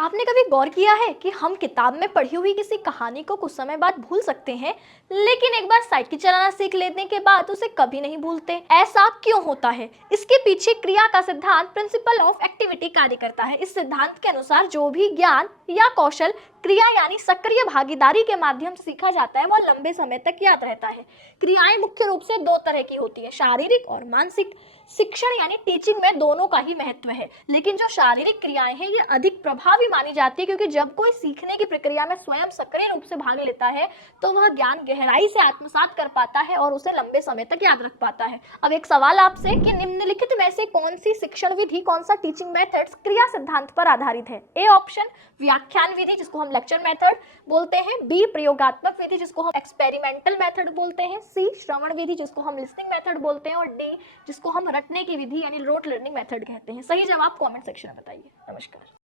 आपने कभी गौर किया है कि हम किताब में पढ़ी हुई किसी कहानी को कुछ समय बाद भूल सकते हैं, लेकिन एक बार साइकिल चलाना सीख लेने के बाद उसे कभी नहीं भूलते? ऐसा क्यों होता है? इसके पीछे क्रिया का सिद्धांत, प्रिंसिपल ऑफ एक्टिविटी, कार्य करता है। इस सिद्धांत के अनुसार जो भी ज्ञान या कौशल क्रिया यानी सक्रिय भागीदारी के माध्यम से सीखा जाता है वह लंबे समय तक याद रहता है। क्रियाएं मुख्य रूप से दो तरह की होती है, शारीरिक और मानसिक। शिक्षण यानी टीचिंग में दोनों का ही महत्व है, लेकिन जो शारीरिक क्रियाएं हैं ये अधिक प्रभावी मानी जाती है, क्योंकि जब कोई सीखने की प्रक्रिया में स्वयं सक्रिय रूप से भाग लेता है तो वह ज्ञान गहराई से आत्मसात कर पाता है और उसे लंबे समय तक याद रख पाता है। अब एक सवाल आपसे कि निम्नलिखित में से कौन सी शिक्षण विधि, कौन सा टीचिंग मेथड्स क्रिया सिद्धांत पर आधारित है? ए ऑप्शन व्याख्यान विधि, जिसको हम लेक्चर मेथड बोलते हैं। बी प्रयोगात्मक विधि, जिसको हम एक्सपेरिमेंटल मेथड बोलते हैं। सी श्रवण विधि, जिसको हम लिसनिंग मेथड बोलते हैं। और डी जिसको हम रटने की विधि यानी रोट लर्निंग मेथड कहते हैं। सही जवाब कमेंट सेक्शन में बताइए। नमस्कार।